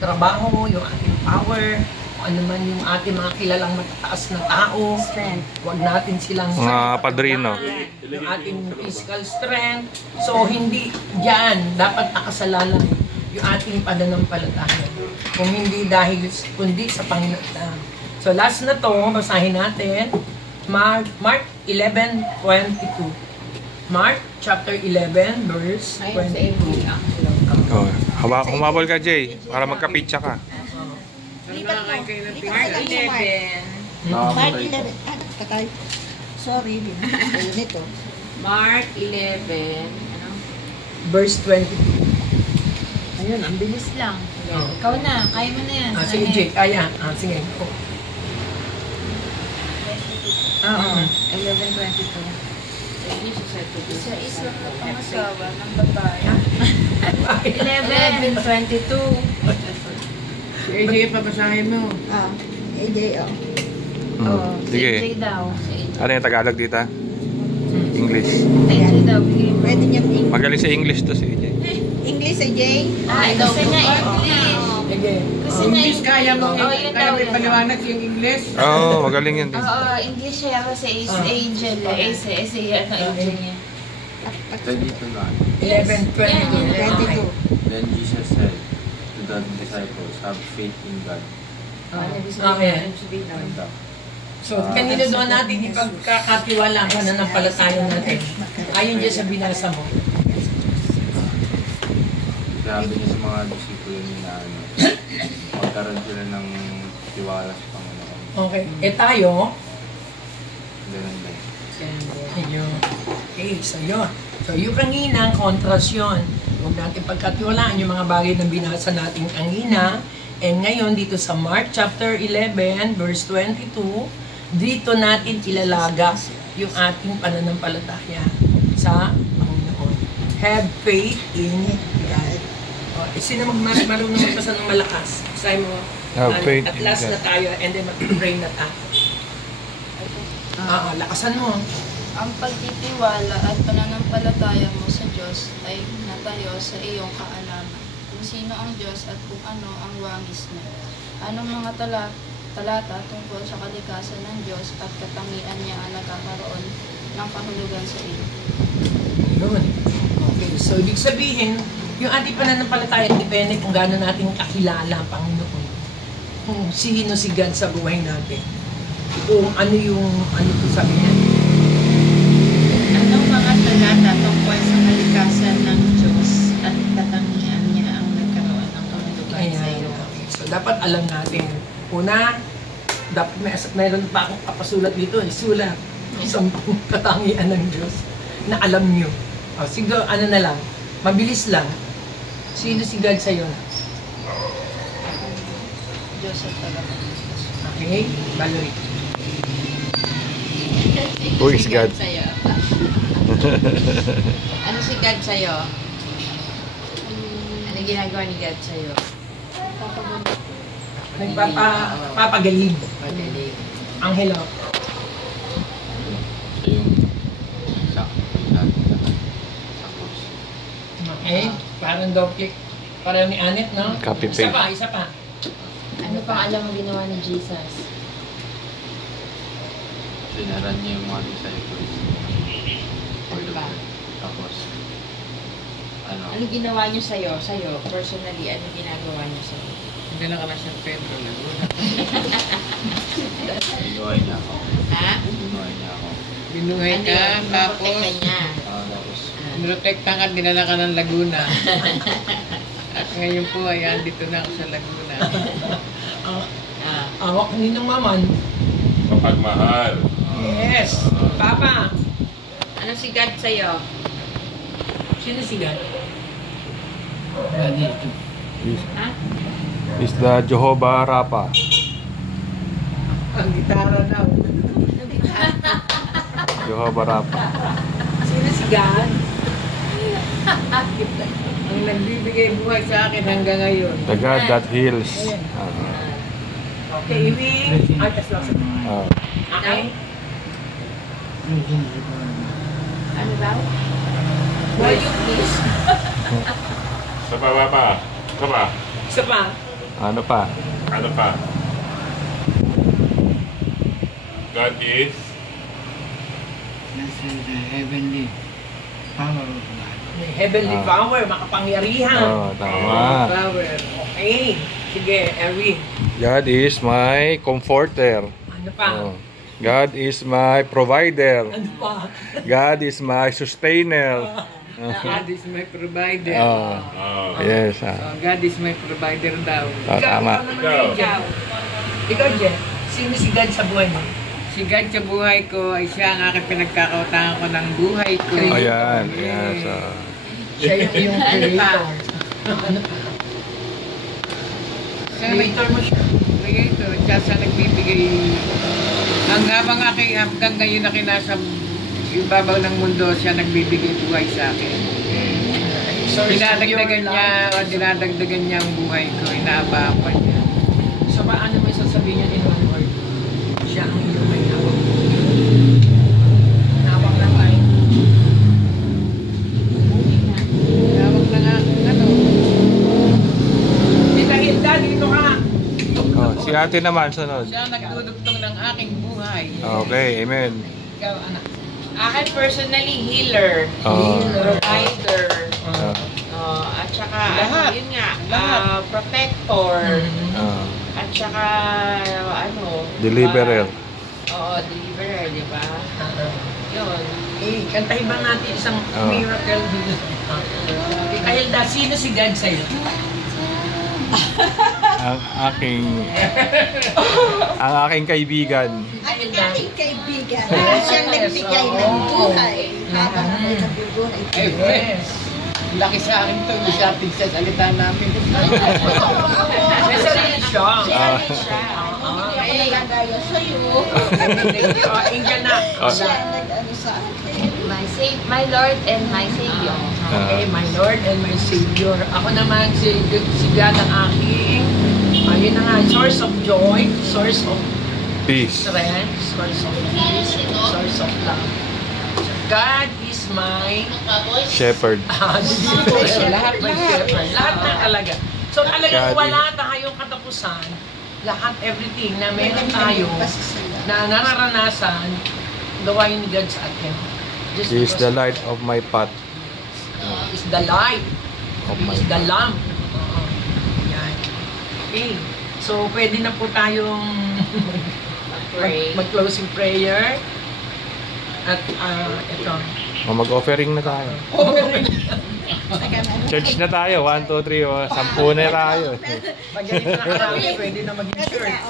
trabaho, yung ating power, kung ano man yung ating mga kilalang matataas na tao. Strength. Huwag natin silang padrino. yung ating physical strength. So, hindi dyan dapat nakasalalay yung ating pananampalataya. Kung hindi dahil, kundi sa Panginoon. So, last na to, basahin natin. Mark 11:22. Mark chapter 11, verse 22. Oh, humabol ka, Jay, para magkapitsa ka. Lipat mo. Mark 11. Mark 11. Katay. Sorry, ayun ito. Mark 11. Ano? Verse 22. Ayun, ang bilis lang. Ikaw na, kaya mo na yan. Sige, Jake, kaya. Sige. Oo. 11:22. Isa-isa na pangasawa ng babae. 11:22. AJ, papasahin mo. AJ, Oh, Sige. AJ daw. Ano yung Tagalog dito? English. AJ daw, bigay mo. Pwede niya Magaling sa English to si AJ. English, AJ? Kasi nga English. Sige. Kasi nga English kaya mo. yun Kaya daw may yun. paliwanag yung English. Oo, magaling yan. Oo, English siya kasi is angel. Is ano angel niya. Dito na. 11:22. 22. Then Jesus said to the disciples, have faith in God. Okay. So, kanino doon natin ipagkakatiwala ang pananampalataya natin? Ayon dyan sa binasa mo. Sabi niya sa mga disipulo niya na magkaroon sila ng tiwala sa Panginoon. Okay. Tayo, Ganun din. ayun. Okay, so yun. So, yung kanina, kontras yun. Huwag natin pagkatiwalaan yung mga bagay na binasa natin kanina. And ngayon, dito sa Mark chapter 11, verse 22, dito natin ilalagas yung ating pananampalataya sa Panginoon. Have faith in God. Sino marunong magpasa ng malakas? Sabi mo, Have faith at in last God. na tayo, and then mag-pray na tayo. Lakasan mo. Ang pagtitiwala at pananampalataya mo sa Diyos ay natayo sa iyong kaalaman. Kung sino ang Diyos at kung ano ang wangis niya. Anong mga talata tungkol sa kalikasan ng Diyos at katangian niya ang nagkakaroon ng kahulugan sa iyo. Yun. Okay, so ibig sabihin, yung ating pananampalataya depende kung gaano natin kakilala ang Panginoon. Kung sino si God sa buhay natin. Kung ano yung, ano to sabi niya? Anong mga talata tungkol sa kalikasan ng Diyos at katangian niya ang nagkaroon ng kahulugan sa iyo? Okay. So dapat alam natin. Una, dapat mayroon pa akong kapasulat dito. Sulat. Isang katangian ng Diyos na alam nyo. Siguro, ano na lang, mabilis lang. Sino si God sa'yo? Diyos at tagapagligtas. Okay? Valerie. Who is God? Sa'yo. Ano si God sa'yo? Ano ginagawa ni God sa'yo? Nagpapagaling. Magaling. Angelo. Ito yung sakos. Okay? Parang dog-kick. Parang ni Anet, no? Copy Isa paste. pa. Ano pang alam mo ginawa ni Jesus? Sinaran niya yung mga disciples. Ano ba? Tapos, Ano ginawa niyo sa'yo? Sa'yo, personally, ano ginagawa niyo sa'yo? Hindi na ka na siya Pedro. binuhay niya ako. Ha? Binuhay niya ako. Binuhay Ano ka, yun? tapos Pinoprotekta niya. Tapos, nirotekta ka, dinala ka ng Laguna. At ngayon po ay andito na ako sa Laguna. Awak ninong maman. Mapagmahal. Yes. Papa. Ano si God sa'yo? Sino si God? Ha? Is the Jehovah Rapha. Ang gitara daw. Jehovah Rapha. Sino si God? Ang nagbibigay buhay sa akin hanggang ngayon. The God that heals. Okay, Iwi. Okay. Ano daw? Will you please? Sa papa. Isa pa. Isa pa. Ano pa? Ano pa? God is Nasa the heavenly power of God. May heavenly Ah. power, makapangyarihan. Oh, tama. Power. Okay. Sige, Erwin. God is my comforter. Ano pa? Oh. God is my provider. Ano pa? God is my sustainer. God is my provider. Oh, oh, yes. God is my provider daw. Oh, tama. Ikaw naman, Jen. Ikaw, Jen. Sino si God sa buhay mo? Si God sa buhay ko ay siya ang aking pinagkakautangan ko ng buhay ko. Ayan. Yes. Siya yung iyong creator. Siya may Creator mo siya. creator. Siya sa nagbibigay. Hanggang ngayon na kinasa ibabaw ng mundo, siya nagbibigay buhay sa akin. Dinadagdagan niya ang buhay ko. Inaabaan pa niya. So, paano mo sasabihin niya in one word? Siya ang iyong may hawak. Hawak lang ay. Tawag na nga, Tita Hilda, dito ka. Oh, si ate naman, sunod. siya ang nagdudugtong ng aking buhay. Okay, amen. Ikaw, anak. Akin personally, healer, Oh. provider, Ah, at saka, Lahat. yun nga, Lahat. protector, ah, at saka, deliverer. Oo, deliverer, di ba? Yun. Eh, kantahin ba natin isang Oh. miracle dito? Tita Hilda, sino si God sa'yo? ang aking kaibigan. Ang aking kaibigan. Siyang nagbigay ng buhay. Habang ako'y nabubuhay. Yes. Laki sa akin to, hindi siya tig sa salita namin. May sarili siya. Ah, Hindi ako nagagaya sa'yo. Inggan na. Siya ang nag-ano sa akin. My Lord and my Savior. Okay, my Lord and my Savior. Ako naman si God ang aking, ayun na nga, source of joy, source of peace. strength, source of peace, source of love. So God is my Shepherd. lahat my shepherd. Lahat na talaga. So talagang God wala tayong katapusan. Lahat, everything na meron tayo na nararanasan, gawain ni God sa atin. Just He is the because light of my path. He is the light. Of He my is the path. lamp. Oo. Yan. Okay. So, pwede na po tayong mag-closing prayer. At ito. Mag-offering na tayo. Church na tayo. 1, 2, 3. 10 na tayo. Pag ganito na karami, pwede na maging church.